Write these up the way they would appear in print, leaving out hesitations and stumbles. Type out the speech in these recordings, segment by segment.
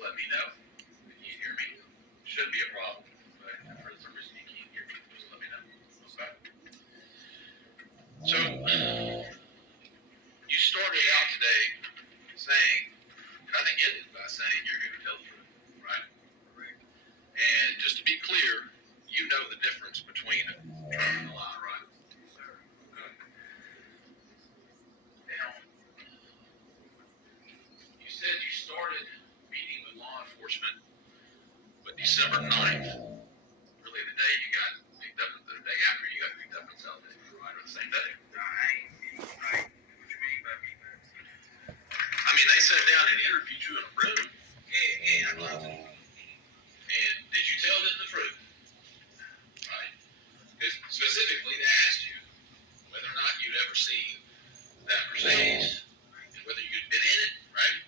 let me know. Can you hear me? Shouldn't be a problem. But if for some reason you can't hear me, just let me know. Okay. So, you started out today saying, and I think ended by saying you're going to tell the truth, right? And just to be clear, you know the difference between a truth and a lie, right? Okay. Now, you said you started meeting with law enforcement, but December 9th, really the day you got picked up, the day after you got picked up in South Texas, right? Or the same day? Right. What you mean by me? I mean, they sat down and interviewed you in a room. Yeah, I know. And did you tell them the truth? Right? Because specifically, they asked you whether or not you'd ever seen that Mercedes and whether you'd been in it, right?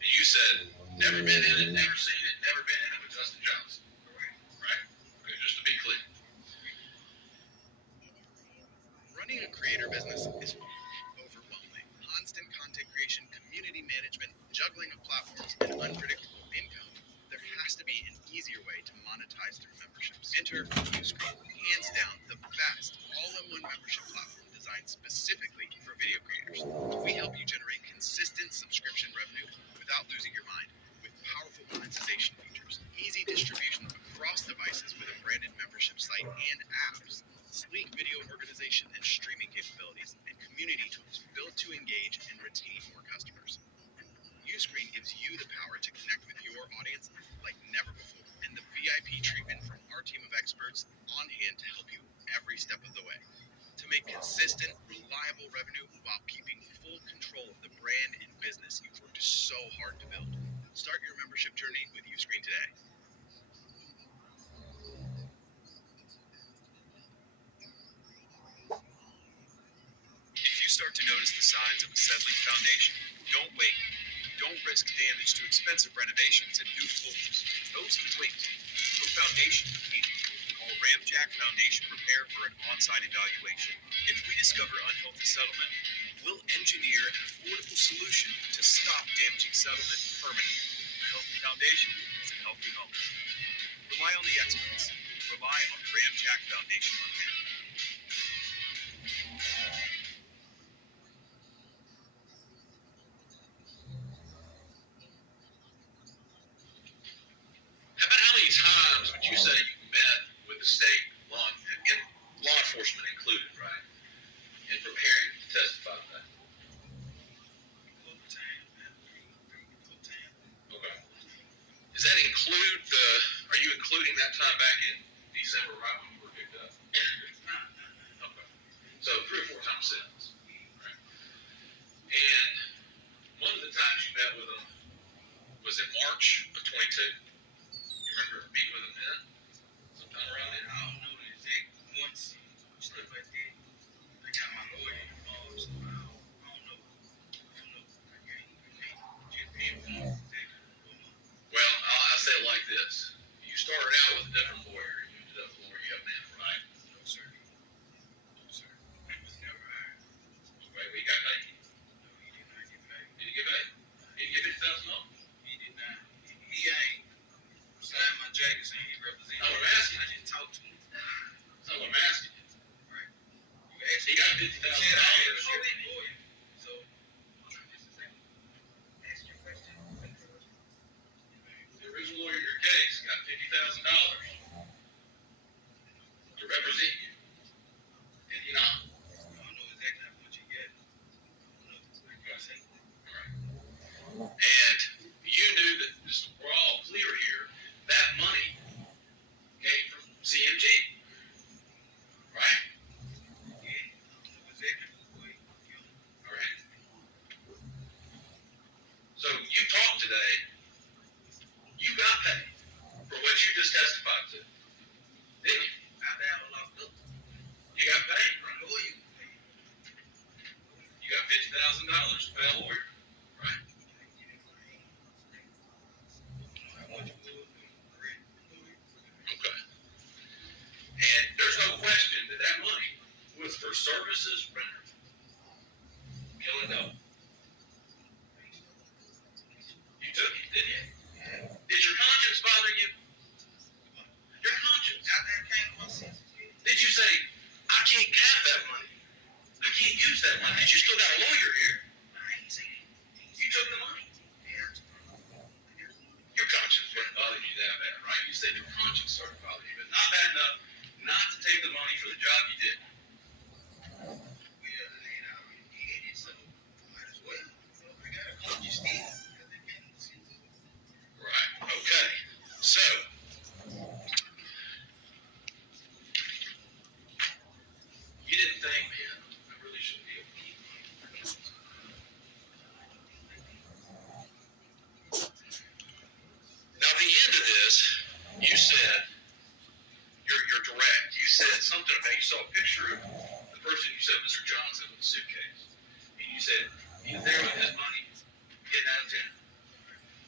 And you said, never been in it, never seen it, never been in it with Justin Johnson. Right? Okay, just to be clear. Running a creator business is overwhelming. Constant content creation, community management, juggling of platforms, and unpredictable income. There has to be an easier way to monetize through memberships. Enter Uscreen, hands down the best all-in-one membership platform designed specifically for video creators. We help you generate consistent subscription revenue without losing your mind with powerful monetization features, easy distribution across devices with a branded membership site and apps, sleek video organization and streaming capabilities, and community tools built to engage and retain more customers. Uscreen gives you the power to connect with your audience like never before, and the VIP treatment from our team of experts on hand to help you every step of the way. To make consistent, reliable revenue while keeping full control of the brand and business you've worked so hard to build. Start your membership journey with Uscreen today. If you start to notice the signs of a settling foundation, don't wait. Don't risk damage to expensive renovations and new floors. Those can wait. No foundation can. Call Ramjack Foundation Repair for an on-site evaluation. If we discover unhealthy settlement, we'll engineer an affordable solution to stop damaging settlement permanently. A healthy foundation is a healthy home. Rely on the experts. Rely on Ramjack Foundation Repair. How many times would you say you met with the state law enforcement included, right, in preparing to testify to that? Okay. Does that include are you including that time back in December, right, when you were picked up? Okay. So 3 or 4 times since. Right? And one of the times you met with them was in March of 22. Remember meeting with them then? Sometime around then? I don't know the exact months, stuff like that. I got my lawyer involved, so I don't know. I can't just pinpoint exactly. Well, I'll say it like this. You started out with a different lawyer, and you ended up the lawyer you have now, right? No, sir. No, sir. He was never hired. Okay, we got paid. No, he did not get paid. Did he get paid? Did he get $50,000? He did not. He ain't signed my jacket saying he represents. No, I'm asking. I just talked to him. So I'm asking you. Right. You asked He got $50,000. lawyer. So, ask your question. The original lawyer in your case got $50,000 to represent you. Did he not? I don't know exactly how much he got. I don't know. Like I say. All right. And you knew that, just we're all clear here, that money came from CMG. Right? Yeah. I don't know exactly what he All right. So you talked today, you got paid for what you just testified to. Didn't you? After I was locked up, You got paid, my right? lawyer paid. You got $50,000 to pay a lawyer, right? How much was Okay. And there's no question that that money was for services rendered. Kill it, no. You took it, picture of the person you said, Mr. Johnson, with the suitcase. And you said he's there with his money, getting out of town.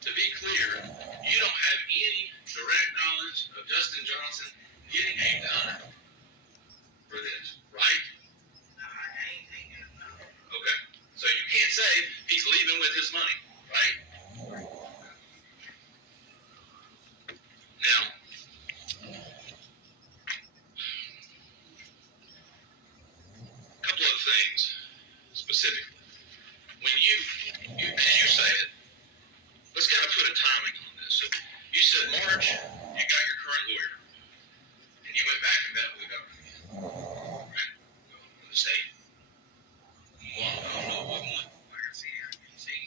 To be clear, you don't have any direct knowledge of Justin Johnson getting a dime for this, right? Okay. So you can't say he's leaving with his money, right? Now, a couple of things specifically. When you as you say it, let's kind of put a timing on this. So you said March, you got your current lawyer, and you went back and met with the governor, right? With the state. Well, I don't know what month. Like I said, I can say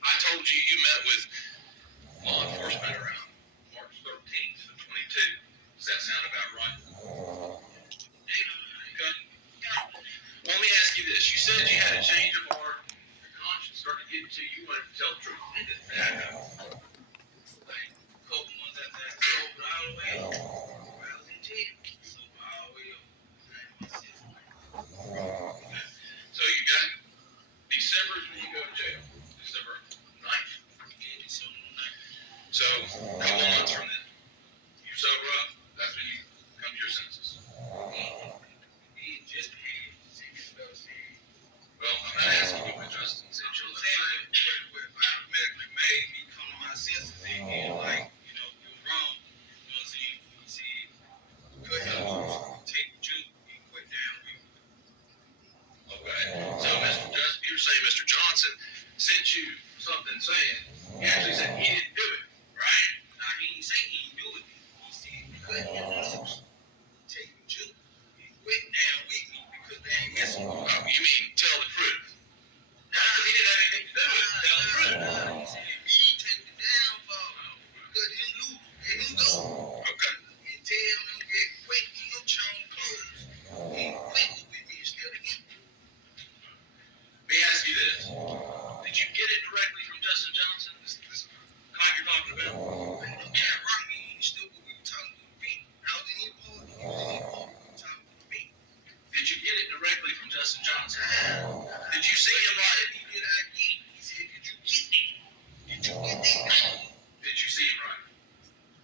I told you you met with law enforcement around March 13th of 22. Does that sound about right? Okay. Well, let me ask you this. You said you had a change of heart. Your conscience started getting to you. You wanted to tell the truth. When did that happen? Like a couple months after I sold all the way up. I was in jail. Sold all the way up. So you got December is when you go to jail. December 9th. Yeah, December 9th. So a couple months from then, you sober up. That's when you come to your senses. Well, I'm not asking you what Justin said. You'll say what automatically made me come to my senses again. Like, you know, it was wrong. You know what I'm saying? He said, cut him loose, take the juke, and quit down with me. Okay. So, Mr. Justin, you're saying Mr. Johnson sent you something saying, he actually said he didn't do it, right? Now, he didn't say he didn't do it. He said, cut him loose, take the juke, and quit down with me because they ain't messing with me. You mean tell the truth? Because he didn't have anything to do with it. Tell the truth. He said, if he take the downfall, cut him loose, let him go. Okay. And tell him get quit in your chain clothes. And quit with me instead of him. Let me ask you this. Did you get it directly from Justin Johnson? This guy you're talking about? Yeah, right. He still we were talking to me. I was in your party. He was in your party. Talking to me. Did you get it directly from Justin Johnson? Did you see him write it? Did I get it? He said, did you get it? Did you get it? Did you see him write it?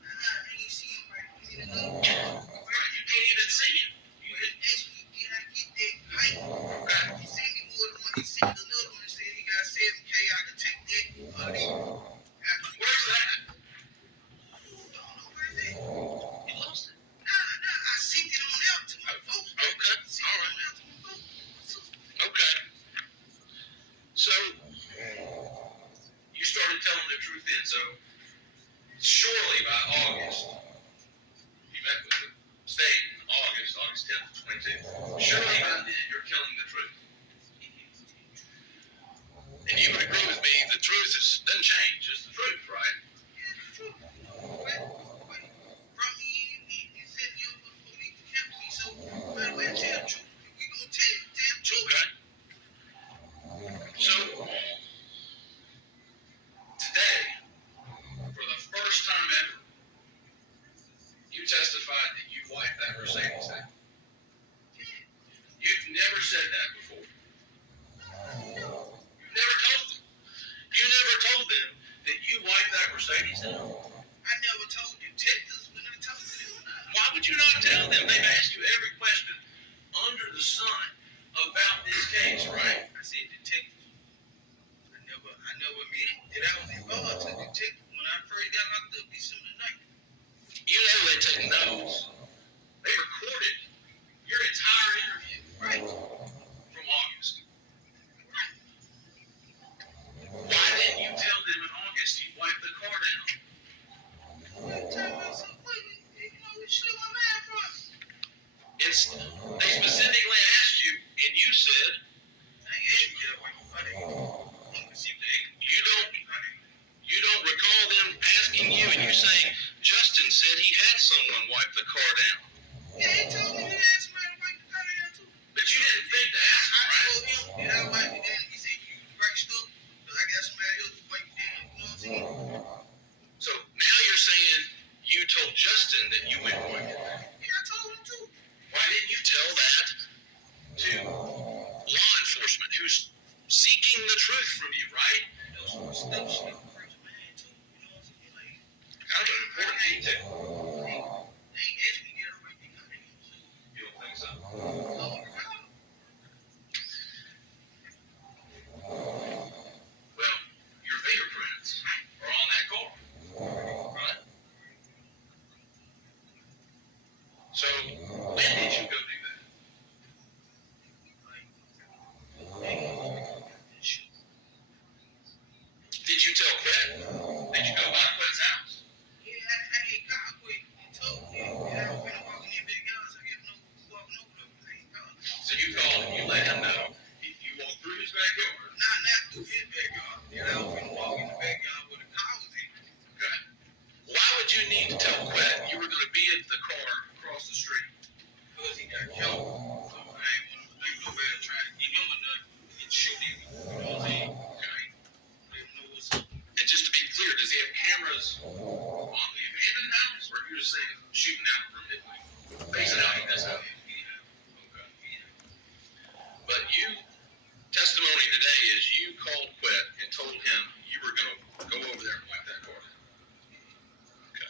I ain't see him write it. You can't even see him. You didn't ask me, did I get that hype? Okay. He said he would one. He said another one and said he got 7K. I could take that. Where's that? I don't know where it's at. You lost it? Nah. I sent it on out to my folks. Okay. All right. Okay. So, you started telling the truth then. So, surely by August, you met with the state in August 10th, 22. Surely by then, you're telling the truth. And you would agree with me, the truth doesn't change. It's the truth, right? Yeah, it's the truth. From me, he said you for the police to catch me. So, man, we'll tell the truth. We're going to tell the truth. Okay. So, today, for the first time ever, you testified that you wiped that Mercedes out. You've never said that before. You've never told them. You never told them that you wiped that Mercedes out. I never told detectives when I told them. Why would you not tell them? They've asked you every question under the sun about this case, right? I said detectives. I never admitted that I was involved to detectives when I first got locked up December 9th. You know they took notes. They recorded your entire interview, right? From August. Right. Why didn't you tell them in August you wiped the car down? They specifically asked you, and you said, you don't recall them asking you, and you saying, Justin said he had someone wipe the car down. Yeah, he told me he had somebody wipe the car down too. But you didn't think to ask him, right? I told him that I wiped it down. He said, you right stuff, because I got somebody else to wipe it down. You know what I'm saying? So now you're saying you told Justin law enforcement who's seeking the truth from you, right? Some stuff shit first man too. You know what I'm saying? Like, Kind of an important detail. they ain't asking me to get a rape because they don't sue. You don't think so? Oh, God. Well, your fingerprints are on that car, right? So, when did you go do that? Did you tell Quet? Did you go by Quet's house? Yeah, I ain't got quick and told me that I was finna walk in that big yard, so he had no walking over them. I ain't called. So you called him, you let him know. You walked through his backyard. Not through his backyard. Yeah, I was finna walk in the backyard where the car was in. Okay. Why would you need to tell Quet you were going to be at the car across the street? Because he got killed. So I ain't want to think nobody trying to get him enough and shoot him. You know what I'm saying? Okay. Let him know what's up. And just to be clear, does he have cameras on the abandoned house, or you're just saying shooting out from midway? Facing out in this house. Okay. But you, testimony today is you called Quet and told him you were going to go over there and wipe that car down. Okay.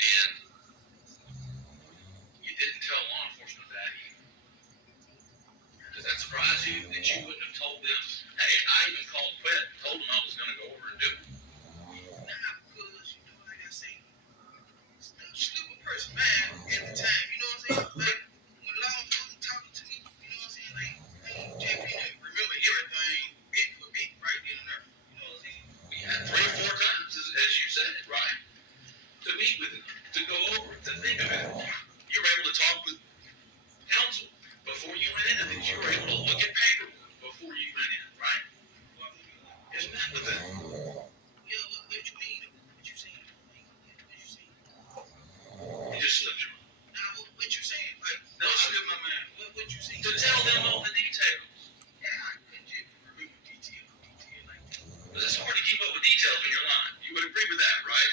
And you didn't tell law enforcement that either. Does that surprise you that you wouldn't have told them, hey, I even called Quet and told him I was going to go over and do it? Nah, because, you know, like I say, stupid person, man, at the time, you know what I'm saying? Like, when law enforcement talking to me, you know what I'm saying? Like, I ain't just finna remember everything bit for bit right then and there. You know what I'm saying? We had 3 or 4 times, as you said, right? To meet with him, to go over it, to think about it. You were able to talk with counsel before you went into this. You were able to look at paperwork before you went in, right? Isn't that the thing? Yeah, what you mean? What you saying? What you saying? You just slipped your mind. Nah, what you saying? Like, No, what I you did my man? What you saying? To tell them all the details. Yeah, I couldn't just remember detail like that. But it's hard to keep up with details when you're lying. You would agree with that, right?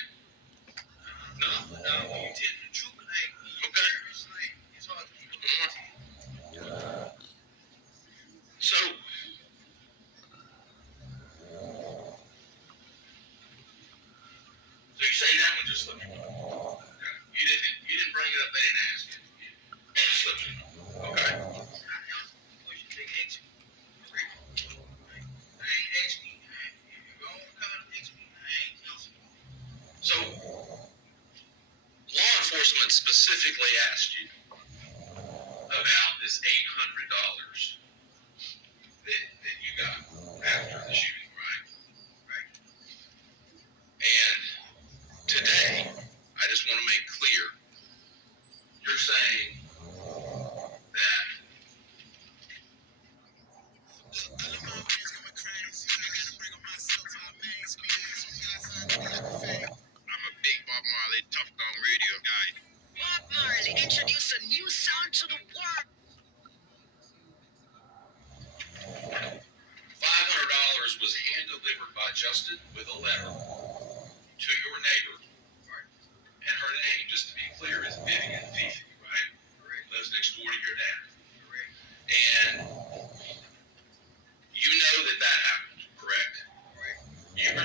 No? Nah, when you tell the truth, like, Okay. it's like, it's hard to keep up with detail. So, you're saying that one just slipped your mind. Okay. You didn't bring it up, they didn't ask you. You just slipped your mind. Okay. I answered the question they asked me. Correct. Like, I ain't asked me. If you don't come and ask me, I ain't answering. So, law enforcement specifically asked you about this $800 that you got after the shooting, right? Right. And today, I just want to make clear, you're saying that I'm a big Bob Marley Tough Gong radio guy. Bob Marley introduced a new sound to the world. $500 was hand-delivered by Justin with a letter to your neighbor, right? And her name, just to be clear, is Vivian Fifi, right? Correct. Lives next door to your dad. Correct. And you know that happened, correct? Correct.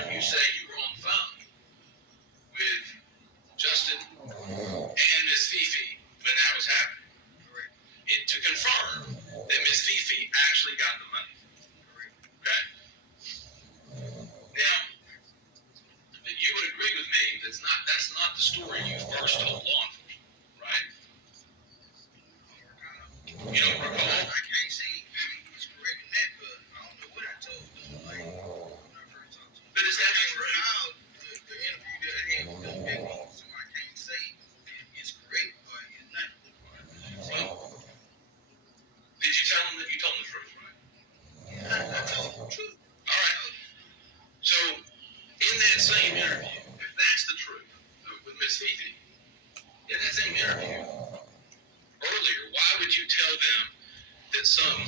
You say you were on the phone with Justin and Miss Fifi when that was happening. Correct. And to confirm that Miss Fifi actually got the money. Correct. Okay? Now, you would agree with me that's not the story you first told law enforcement, right? You don't recall? I can't say it's correct in that, but I don't know what I told them. Like, when I first talked to them. But is that I true? recall the interview that I had with them that week, so I can't say it's correct or it's not. So, did you tell them that you told them the truth, right? Yeah, I told them the truth. All right. So, in that same interview, if that's the truth with Miss Fifi, in that same interview earlier, why would you tell them that some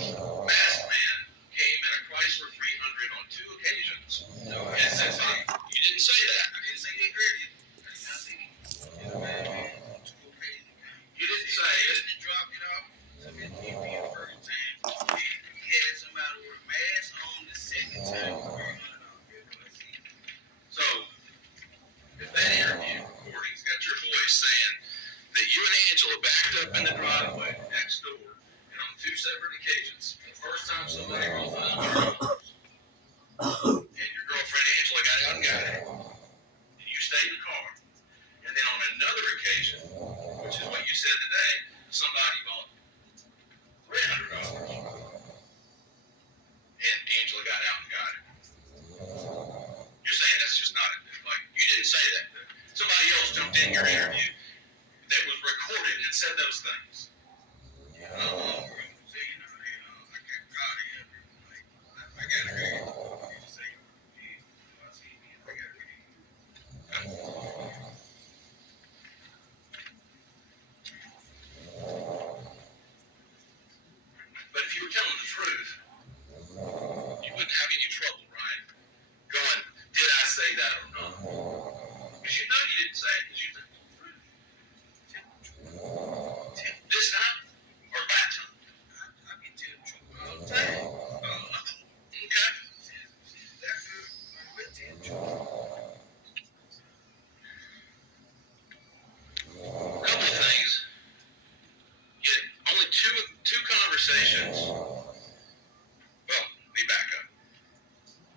masked man came in a Chrysler 300 on 2 occasions and said, hey, you didn't say that. I didn't say that earlier. I did not say that. Yeah, man, on 2 occasions. You didn't say it. Yesterday, drop up in the driveway next door, and on 2 separate occasions, the first time somebody rolled $500, and your girlfriend Angela got out and got it, and you stayed in the car. And then on another occasion, which is what you said today, somebody bought $300, and Angela got out and got it. You're saying that's just not like you didn't say that. Somebody else jumped in your interview that was recorded and said those things. But if you were telling the truth, you wouldn't have any trouble, right? Going, did I say that or not? Because you know you didn't say it, because you said the truth. This time or that time? I can tell the truth all the time. Okay. That good, I will tell the truth. A couple of things. You had only two conversations. Well, let me back up.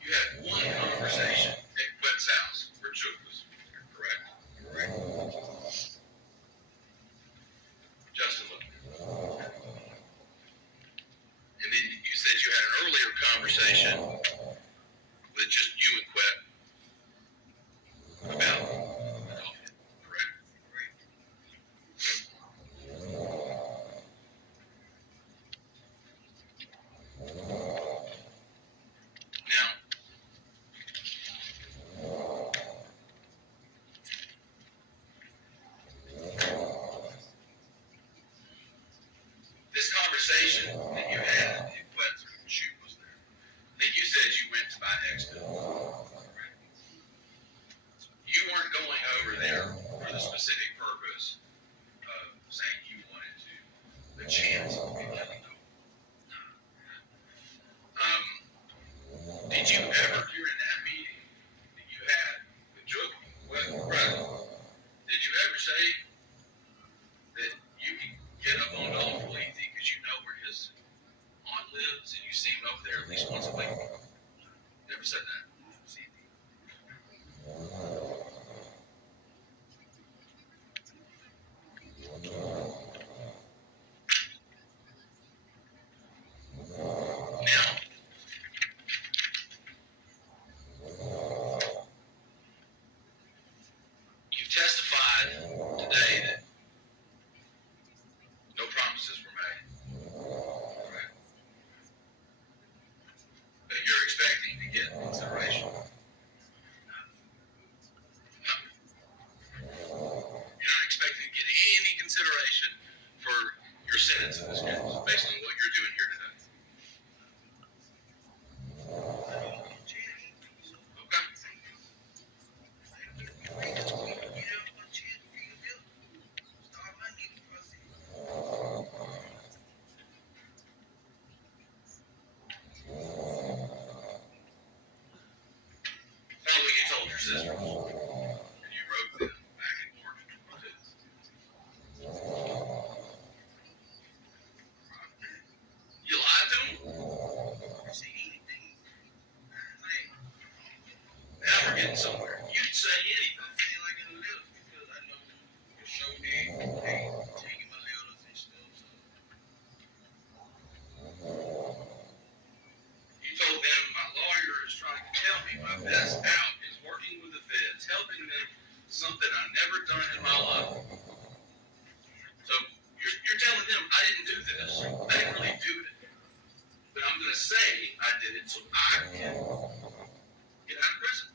You had one conversation at Quet's house where Chuck was there, correct? Correct. Justin, look. And then you said you had an earlier conversation with just you and Quet about coffee, correct? Correct. Now, this conversation that you had at Quet's shoot was there. Then you said you went to buy X-Men. You weren't going over there for the specific purpose of saying you wanted to, the chance of becoming a did you ever, during that meeting that you had with Joe, did you ever say that you can get up on Dollar Leafy because you know where his aunt lives and you see him over there at least once a week? Never said that. Now, you've testified today that no promises were made. Correct. But you're expecting to get consideration. You're not expecting to get any consideration for your sentence in this case, based on what you're doing here today. Okay. Sounds like you told your sisters, and you wrote them back and forth. You lied to them? Now we're getting somewhere. You'd say anything. You told them my lawyer is trying to tell me my best out is working with the feds, helping them something I've never done in my life. So you're telling them I didn't do this. I didn't really do it. But I'm going to say I did it so I can get out of prison.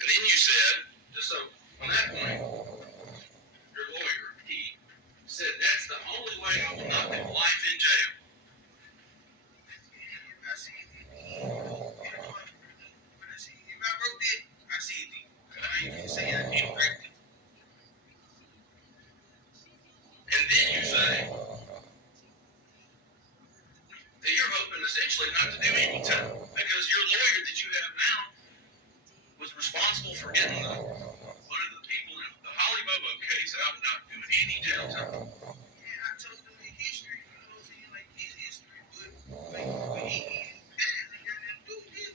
And then you said, just so on that point, your lawyer, he said that's the only way I will not do life in jail. said, I'm not doing any jail time. And I told him the history, you know what I'm saying? Like his history, but when he passed, it got nothing to do with him.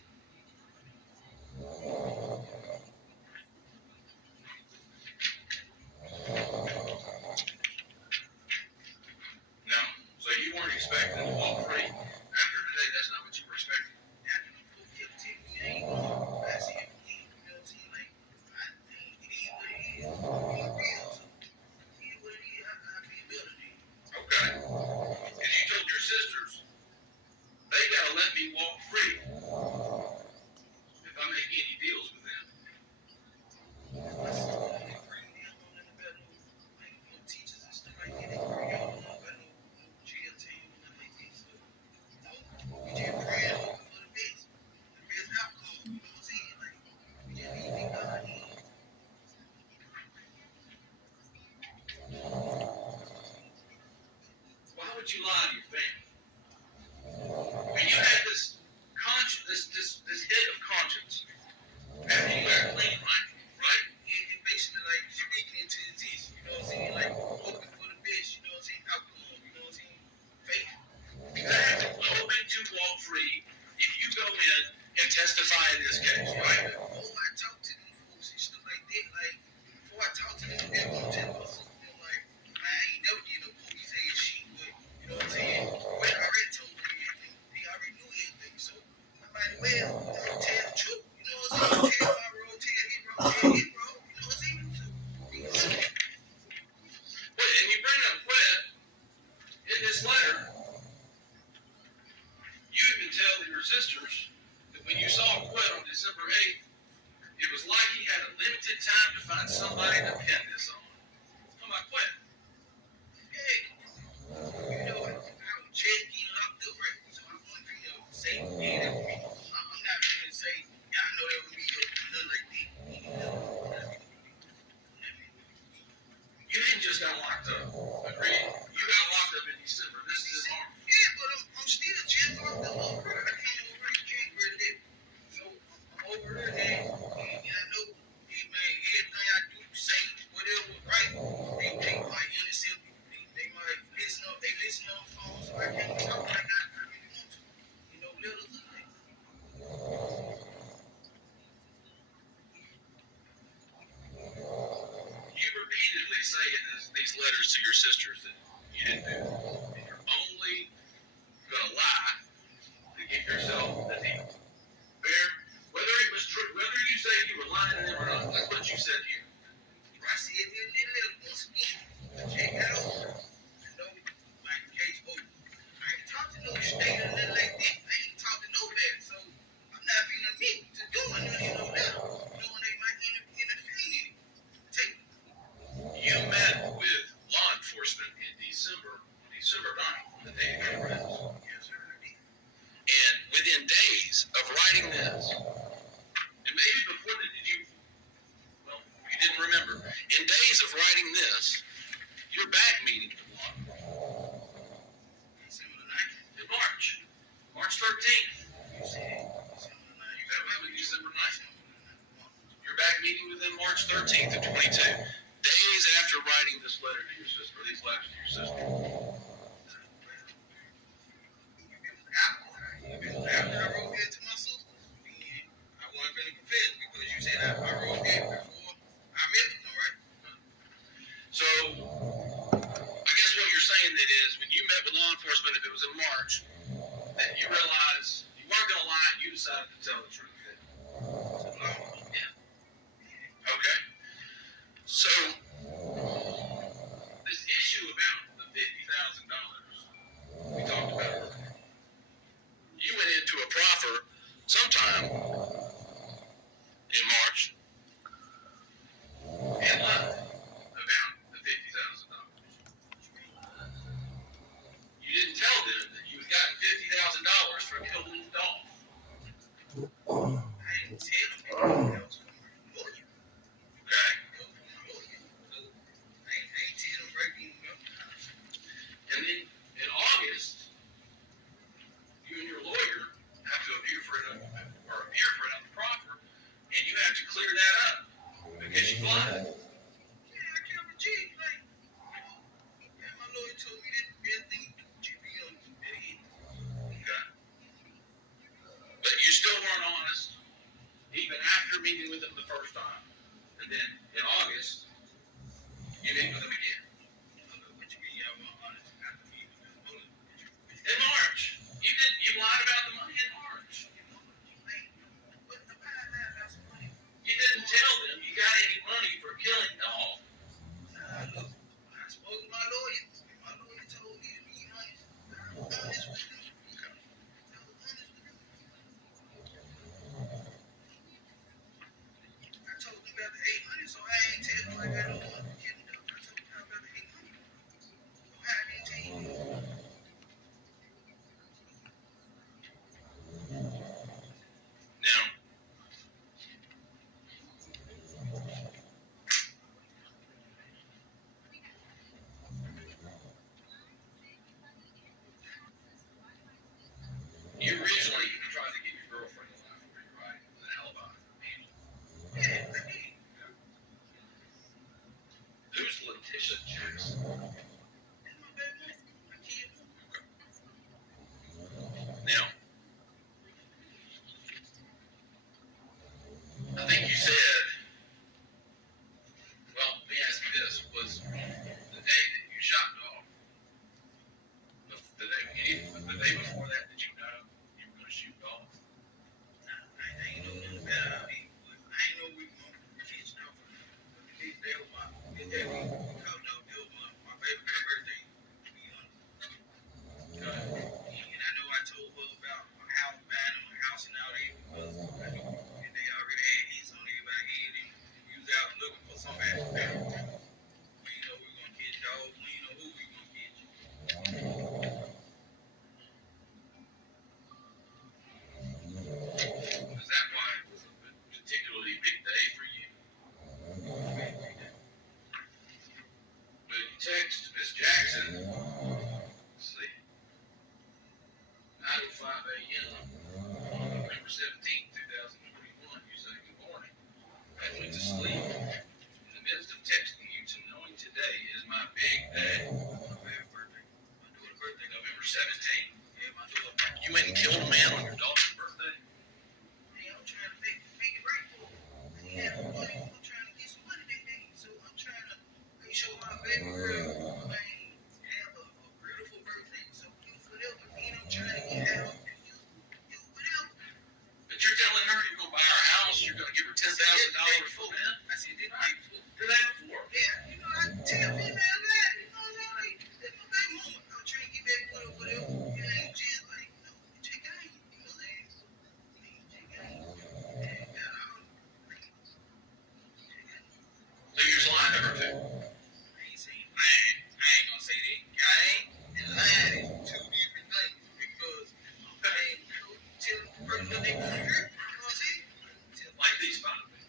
No. So you weren't expecting to walk free after today. That's not what you were expecting. After the folk kept telling me I ain't going, I said, you know what I'm saying? Like, it is what it is. Being real, so it is what it is. I feel better than you. Okay. And you told your sisters, they gotta let me walk free if I make any deals with them. My sister, they bring them on in the better, like, you know, teachers and stuff like that. They bring them on in better, jail time and nothing like that. So, you know, we just pray and hope for the best outcome. You know what I'm saying? Like, we just need to God in. Why would you lie to your family? And you had this head of conscience after you got clean, right? Right? And basically, like, speaking into existence. You know what I'm saying? Like, hoping for the best. You know what I'm saying? Outcome. You know what I'm saying? Faith. Exactly. Hoping to walk free if you go in and testify in this case, right? Before I talk to them folks and stuff like that, like, before I talk to them, they're going to tell my sister, like, I ain't never did no police ass shit, but, you know what I'm saying? When I already told them everything, they already knew everything, so I might as well, you know, tell the truth. You know what I'm saying? Tell my road, tell his road, tell his road. You know what I'm saying? So, you know what I'm saying? Well, and you bring up Quet in this letter. You even tell your sisters that when you saw Quet on December 8th, it was like he had a limited time to find somebody to pin this on. How about Quet? Hey, you know, I was just getting locked up, right? So I want to, you know, say, yeah, that was me. I'm not going to say, yeah, I know that was me or nothing like that. You didn't just got locked up. Agreed? You got locked up in December. This is in March. Yeah, but I'm still just locked up over it. I can't over it, can't really live. So I'm over it now, and I know, hey, man, everything I do, say, whatever, right? They might intercept me. They might listen up. They listen on the phone, so I can't talk like I really want to. You know, little things. You repeatedly say in these letters to your sisters that you didn't do this. And you're only going to lie to get yourself a deal. Fair? Whether it was true, whether you say you were lying to them or not, that's what you said here. I said it in the letter once again. Check it out. I know, like, case over. I ain't talked to no state or nothing like that. I ain't talked to nobody, so I'm not being admit to doing nothing no letter. Knowing they might interfere in it. Take it. You met with law enforcement in December 9th, the day you got arrested. Yes, sir, I did. And within days of writing this, and maybe before that, well, you didn't remember. In days of writing this, you're back meeting with law enforcement. December the 9th. In March 13th. You said December the 9th. You got away with December 9th. You're back meeting with them March 13th of 22. Days after writing this letter to your sister, or these letters to your sister. After I wrote that to my sister, I wasn't going to confess because you said I wrote that before I met with them, right? So, I guess what you're saying that is, when you met with law enforcement, if it was in March, that you realized you weren't going to lie, you decided to tell the truth. Yeah. Okay. So, this issue about the $50,000 we talked about earlier, you went into a proffer sometime in March and lied about the $50,000. You didn't tell them that you had gotten $50,000 from Hilton Dolph. I didn't tell them that was from my lawyer. Okay? It was from my lawyer. Jackson. That's my baby mama. My kid. Now, I think you said, well, let me ask you this, was the day that you shot dog, the day before that, did you know you were going to shoot dog? Nah, I ain't know nothing about it. I ain't know we were going to kids now. They was my, they was my baby birthday. And I know I told her about my house, buying my house and all that. And they already had hits on everybody's head and we was out looking for somebody to pay. We didn't know we were going to catch dogs. We didn't know who we were going to catch. Is that why it was a particularly big day for you? But you text Miss Jackson, let's see, 9:05 a.m. on November 17th, 2021. You say good morning. I went to sleep in the midst of texting you to knowing today is my big day. My baby birthday. My daughter's birthday. November 17th. Yeah, my daughter. You went and killed a man on your daughter's birthday? Hey, I'm trying to make it right for her. We have money. I'm trying to get some money that day. So I'm trying to make sure my baby girl have a beautiful birthday. So whatever, I'm trying to get out. Whatever. But you're telling her you're going to buy her house, you're going to give her $10,000 for man? I said, did I before? The day before. Yeah, you know, I tell female that, you know what I'm saying? Like, that's my baby mama. I'm trying to get back with her, whatever. It ain't just like, no, check out, you know what I'm saying? Check out. So you're just lying to her too? I ain't saying lying. I ain't gonna say that. Gang and lying is two different things because I ain't telling the person that they gonna hurt. You know what I'm saying? Like these five people.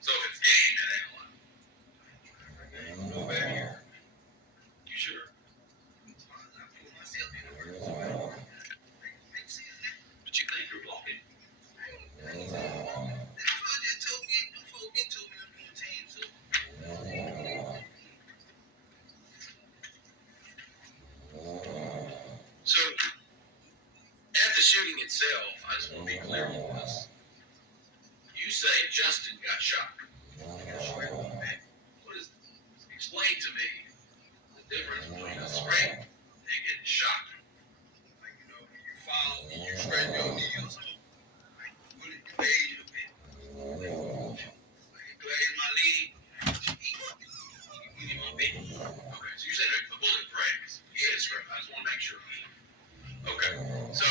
So if it's game, it ain't a lie. Nobody here. You sure? I put myself in the work, so I make sense now. But you think you're blocking? That's what they told me. Them folks been told me I'm doing time, so. So, at the shooting itself, I just want to be clear on this. You say Justin got shot. What is? Explain to me the difference between a scrape and getting shot. Like, you know, when you fall and you scratch your knee or something, like, what did you age a bit? Like, you glaze my leg, you get my bed. Okay, so you're saying a bullet grazed. You said scrape. I just want to make sure. Okay, so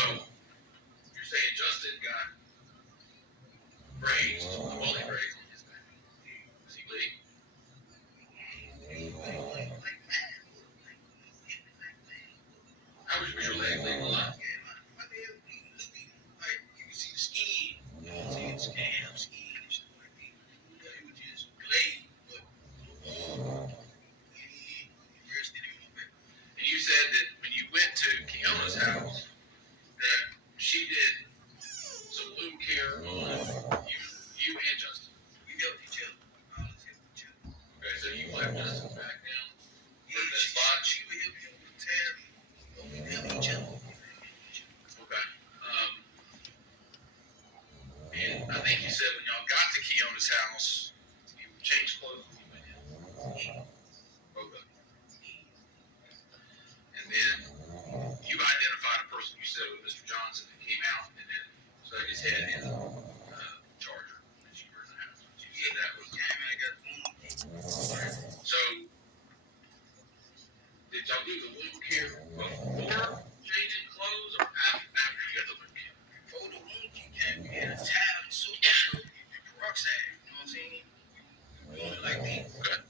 you're saying Justin got grazed, a bullet grazed on his back. Is he bleeding? How was your leg bleeding a lot? My leg was bleeding, looking like you can see the skin. You know what I'm saying? The scab skin and stuff like that. But it was just glazed, but it rested in my back. And you said that when you went to Keona's house, that she did some wound care on you and Justin. We helped each other. Always helped each other. Okay, so you wiped Justin back down. Yeah, she would help him with tab. We helped each other. Okay. And I think you said when y'all got to Keona's house, you changed clothes when you went in. Both of you. And then you identified a person you said was Mr. Johnson that came out and then stuck his head in the charger that you were in the house. You said that was. Yeah, man, I got the wound. So, did y'all do the wound care before changing clothes or after you got the wound care? Before the wound came, we had a towel and soap and peroxide. You know what I'm saying? We doing it like that. Okay.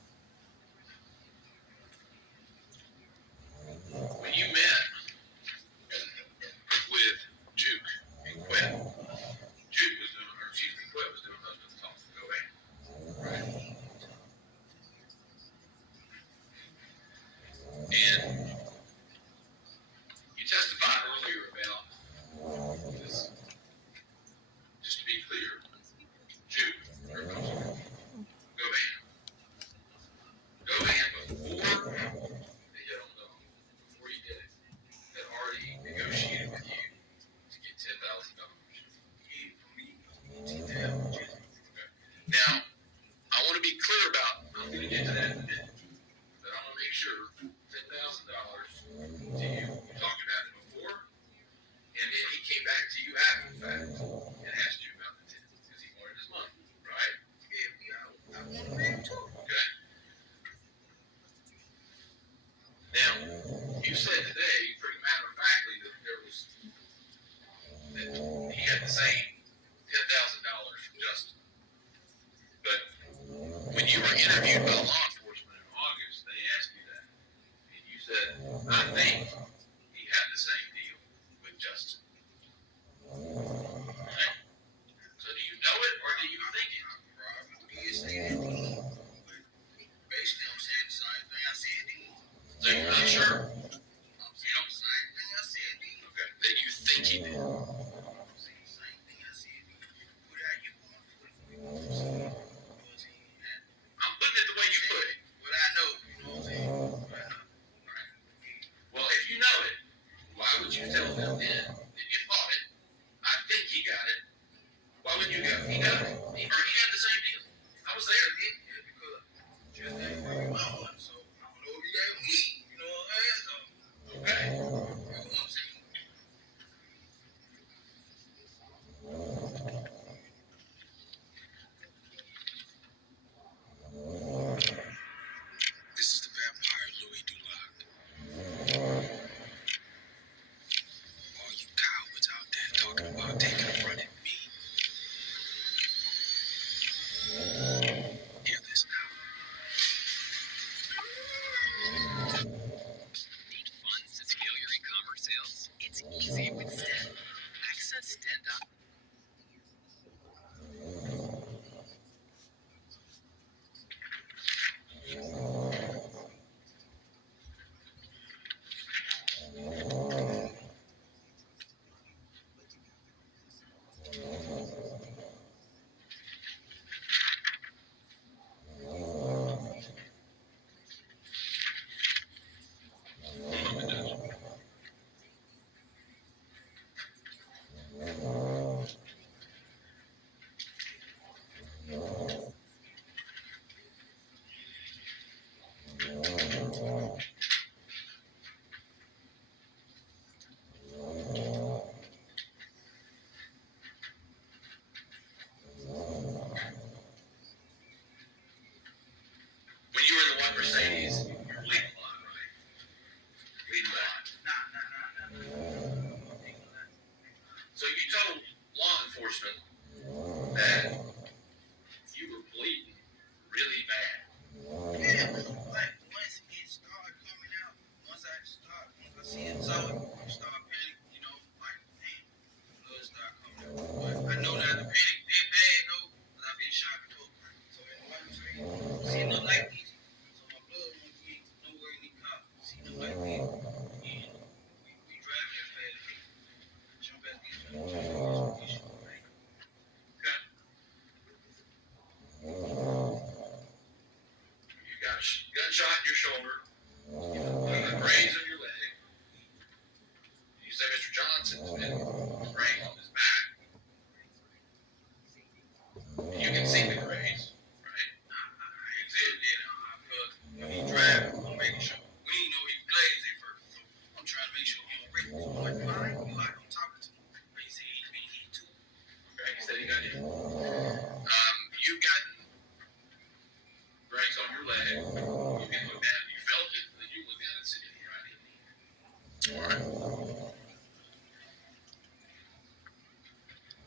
Now, I want to be clear about, I'm going to get to that in a minute, but I want to make sure $10,000 to you, we talked about it before, and then he came back to you after the fact and asked you about the 10 because he wanted his money, right? Yeah, I want to pay him too. Okay. Now, you said today, pretty matter of factly, that he had the same $10,000 from Justin. But when you were interviewed by law enforcement in August, they asked you that. And you said, I think he had the same deal with Justin. Right? So do you know it or do you think it? Probably did say that. But basically, I'm saying the same thing I said then. So you're not sure? I'm saying the same thing I said then. Okay. That you think he did. I'm saying the same thing I said then. Put it how you want to put it. You know what I'm saying? I'm putting it the way you put it. What I know, you know what I'm saying? What I know. Right. Well, if you know it, why would you tell them then that you thought it? I think he got it. Why would you go? He got it. Or he had the same deal. I was there. Yeah, because just ain't bring my one, so I don't know if he gave me. You know what I'm saying? So, Okay. you know what I'm saying? This is the vampire Louis Dulac. All you cowards out there talking about taking a run at me. Hear this now. Need funds to scale your e-commerce sales? It's easy with Sten. Access Sten.com. When you were in the white Mercedes, you were leading a lot, right? Leading a lot. Nah. So you told law enforcement that you were bleeding really bad. Yeah, like once it started coming out, once I see it, saw it, start panicking, you know, like, man, blood start coming out. But I know not to panic that bad though, because I've been shot before. So in the white Mercedes, seeing them like these, so my blood won't get nowhere in the car. See them like this, and we drive that fast. Jump at these issue, right? Okay. You got a gunshot in your shoulder. You got a graze on your leg. You say Mr. Johnson's been praying on his back. You can see the graze, right? I examined it, because when he driving, I'm making sure. We didn't know he glazed it first, so I'm trying to make sure he don't break it. So I'm like, all right, I'm talking to him. But he said he's been hit too. Okay, he said he got hit. You've gotten graze on your leg. You can look down, you felt it, and then you look down and see it here, right? All right.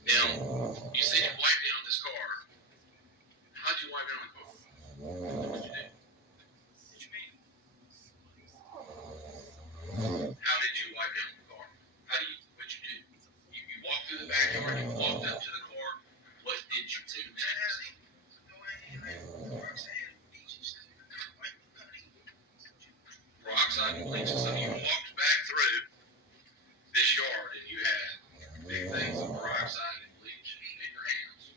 Now, you said you wiped down this car. How'd you wipe down the car? What did you do? What you mean? How did you wipe down the car? What'd you do? You walked through the backyard, you walked up to the car. What did you do next? Peroxide and bleach. So you walked back through this yard and you had big things of peroxide and bleach in your hands.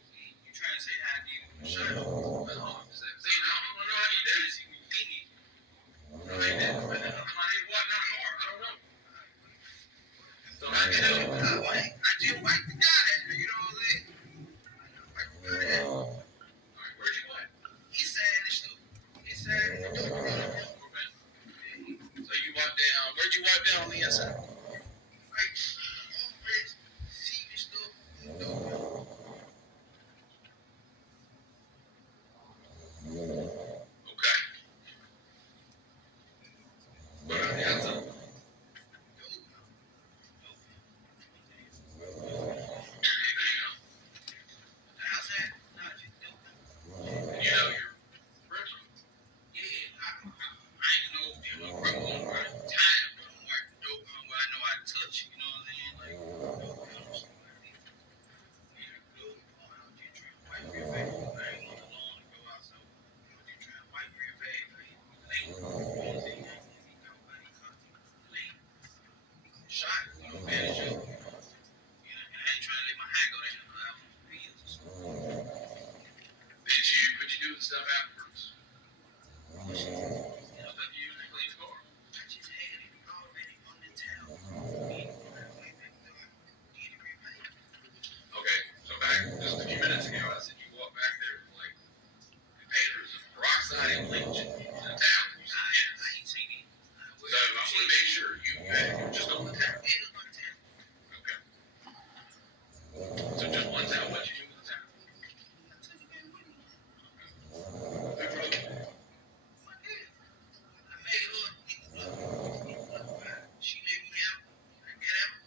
stuff afterwards. Stuff you use to clean the car. I just had it already on the towel. Way back there, did it repair. Okay, so back just a few minutes ago, I said you walk back there with like containers of peroxide and bleach in the towel. You said yes. I ain't seen it. So I want to make sure you were just on the towel. Yeah, it was on the towel. Okay. So just one towel. What you do with the towel? I took it back with me. Who drove it? My dad. I made her she let me out. I got out.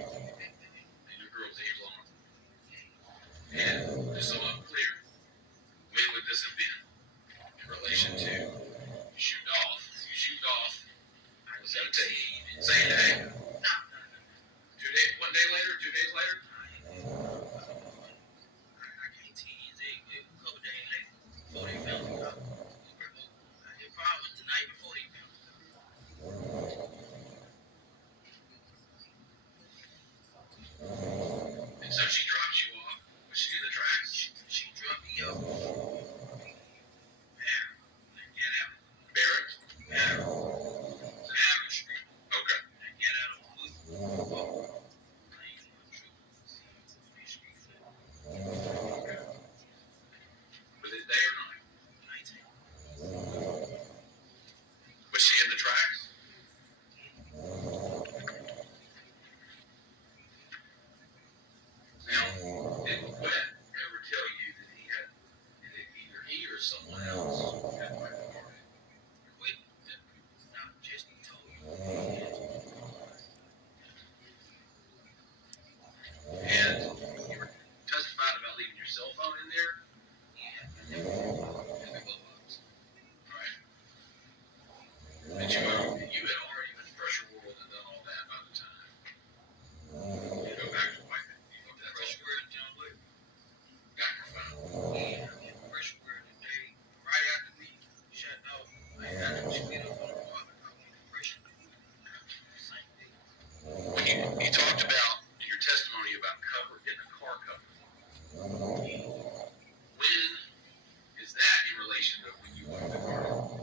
And your girl's age long. And just so I'm clear, when would this have been in relation to you shoot off? You shoot off on the 17th, same day. No. 2 days, 1 day later, 2 days later. I can't tell you exactly. It was a couple days later before they found me. It probably was the night before they found me. And so she drops you off. Was she in the tracks? She dropped me off. Get out. Barrett? Barrett Street. Okay. I get out on foot. I ain't no trouble. Fish Street foot. Okay. Was it day or night? 19. Was she in the tracks? Now, did Wet ever tell you that he had, that either he or someone else had wiped the car? Wait. No, just he told you. And you were testifying about leaving your cell phone in there? Yeah. In the glove box. Right. But you had already been pressure world and done all that by the time. You go back to wipe it. You go to that Pressure word, John Wood. got your phone. Yeah, I get pressure word today. Right after we shut off. Like after we split up on the water, I went to pressure. Same thing. When you talked about in your testimony about cover, getting a car cover. When is that in relation to when you wiped the car?